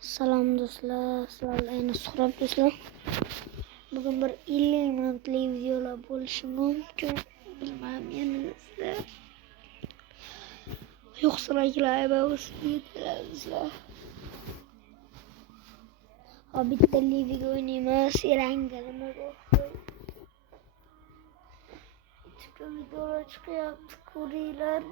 Salom do'stlar, sizlarga yana suhbat do'stlar. Bugun bir 50 minutli videolar bo'lishi mumkin. Bilmayman endi. Yo'qsa like'lar o'singlar. Bitta liviga o'ynaymiz, yangilanma bu. Ikkita videolar chiqyapti, ko'ringlar.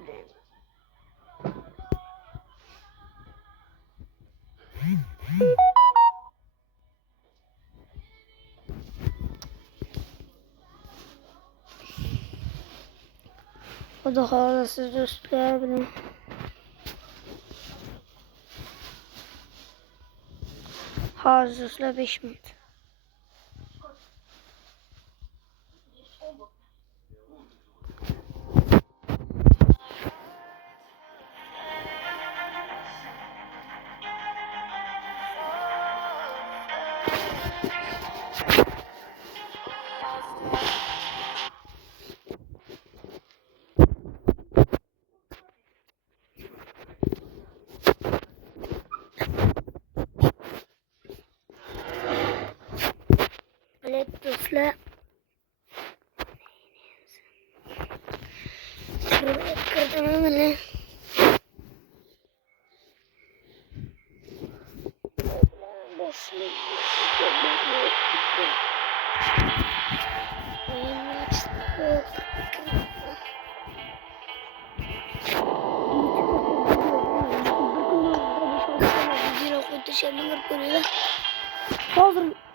Xudo xohlasa do'stlar bilan hozir do'stlar 5 minut. Evet do'stlar. Kirdim mana.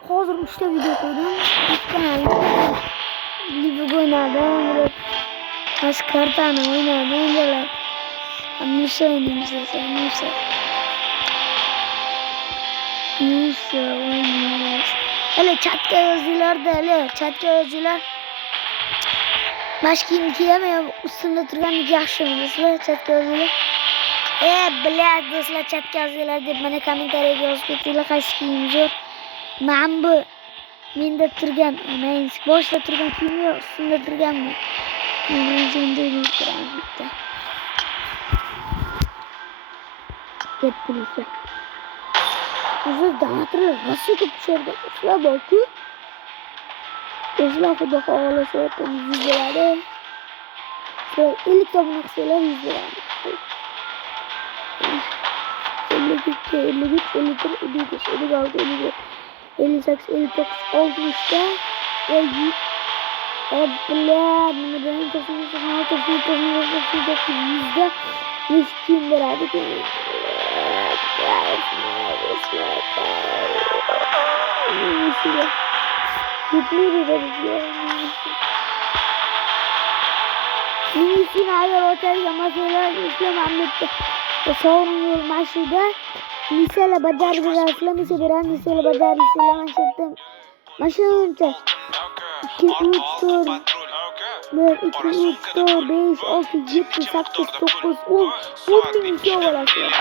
Hozir 3 ta video koydum. Live oynadım. Taş kartani oynadım. Musa oynuyoruz. Hele chatka yozinglar. Bosh kiyim kiyamay ustimda turganlik yaxshimi? Chatka yozinglar. Blad do'stlar, chatka yozinglar deb mana kommentariyaga yozib ketinglar, qaysi kiyim zo'r. Men bu menda turgan, boshda turgan kiyim yo'q, ustimda turganmi? Ketdingizlar. O'zi donatorlar rosa ko'p tushirdi. Sizlar borku. O'zlar xudo xohlasa yuz beradi. 50 ta obuna qilsanglar 100 beradi. 52, 53, 54, 55, 56, 57, 58, 59, 60 ta. Nima dedim? 100 kim beradi ki? Minisini agar o'tadigan masalalar islamam bitta. Sovrin mashida misalar bajarib berasizlar, misal beradi, misal bajarisizlar mashida. Mashuncha 2 3 4 1 2 3 4 5 6 7 8 9 10 ming şey olacak.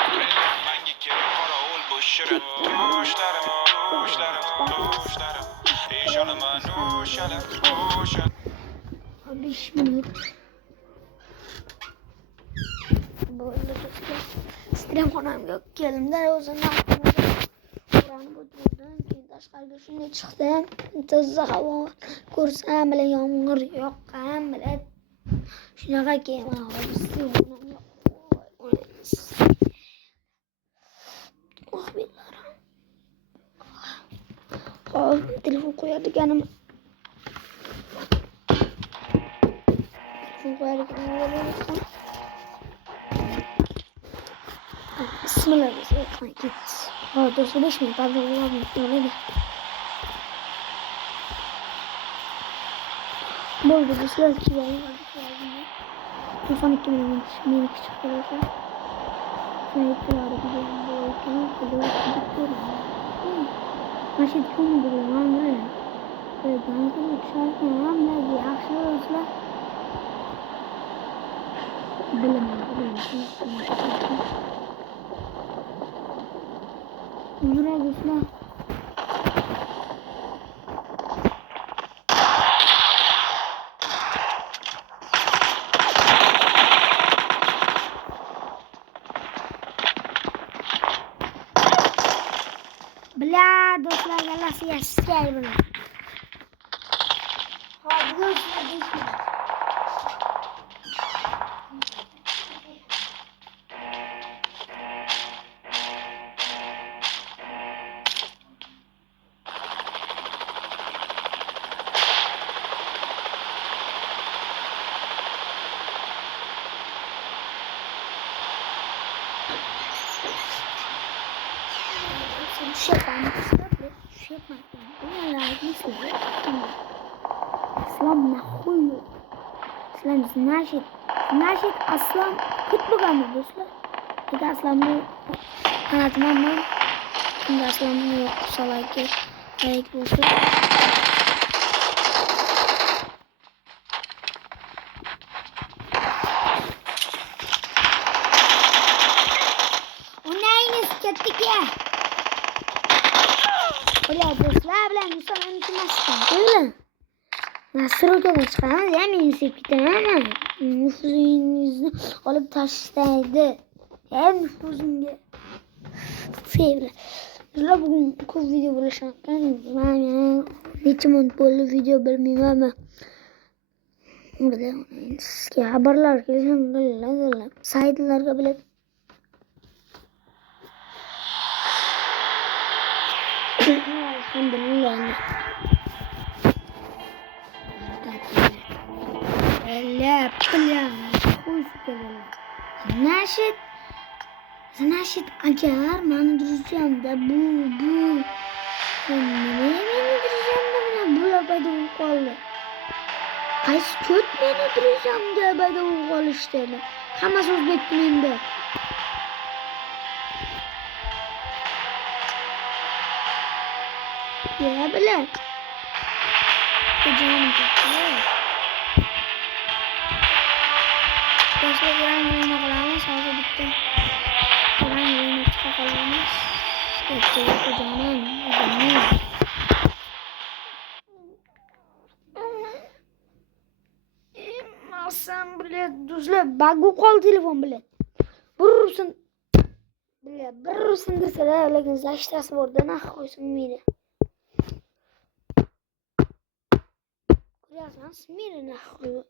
Beş minut. Böyle dostlar. Stream xonamga keldim-da, o'zimdan Qur'onni o'tirdim, keyin tashqariga shunday chiqdim. Toza havo ko'rsam bilan yomg'ir yoqqan bilan shunaqa keyin telefon qo'yadiganim Bismillah git. Do'stlar 5 minut bo'ldi. Bo'ldi do'stlar, telefon 2 minut meni chiqaradi. Mashin ko'mdi mana. Banzin tusharkan hammaga yaxshi do'stlar. Bilaman. Nima do'stlar? Bla do'stlar galasi yashaydi buni. Ha, bugun sizlarga şu yapalım. Şu yapmak. Buna lazım sizler. Aslan nahul. Aslan значит aslan kıt bugandı dostlar. Peki aslan bu kanatım ama şimdi aslan yok salayki ayık olsun. O neyiniz kettik ya? Öyle dostlar bilen Mustafa unutmazsın. Öyle. Nasır otobüs çıkamaz ya benim sepitten ama nüfuzunu alıp taşıydı. Hem nüfuzunu sevdi. Dostlar bugün bu video bulaşarken ben hiç montpollu video bilmiyorum ama böyle eski haberler geliyor. Saydılar bile alhamdulillah. لا بلان خوش كذا ناشد agar mani duracağımda bu meni duracağımda bular paydo bo'lib qoldi. Qaysi to'rt meni duracağımda paydo bo'lib qolishdi. Hammasi o'zbek tilida. Ya bilan. Canım Başka bir oyuna kalamos oldu bitti. Falan oyunu kalamos. Geçti canım. Masam bile dostlar bug'u qol telefon bilan. Burursun. Bile burursun desalar lekin zashtasi borda nah qo'ysin meni. Ko'ryapsiz meni nah qo'yib.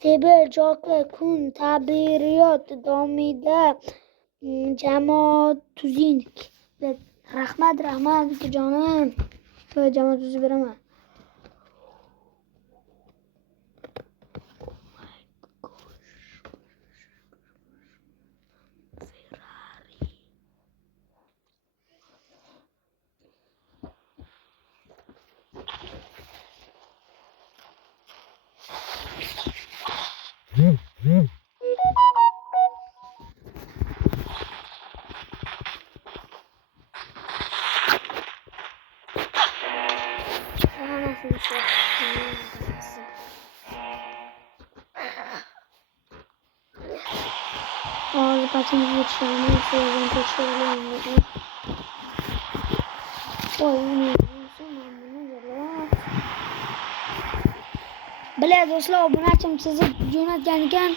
Tebel Joke kun tabiriyot davomida jamoat tuzing. Rahmat jonim. Şöyle jamoat tuzib beraman. Ağzı paçamızı geçirelim. Şuradan geçirelim. Bile do'stlar obunachim chizib jo'natgan ekan.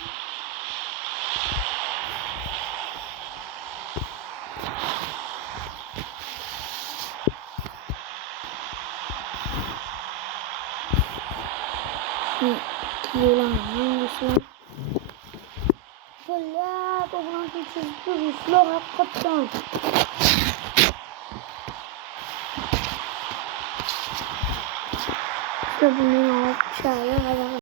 Bile obunachim chizib do'stlar haqiqatan. Bunu alıp şöyle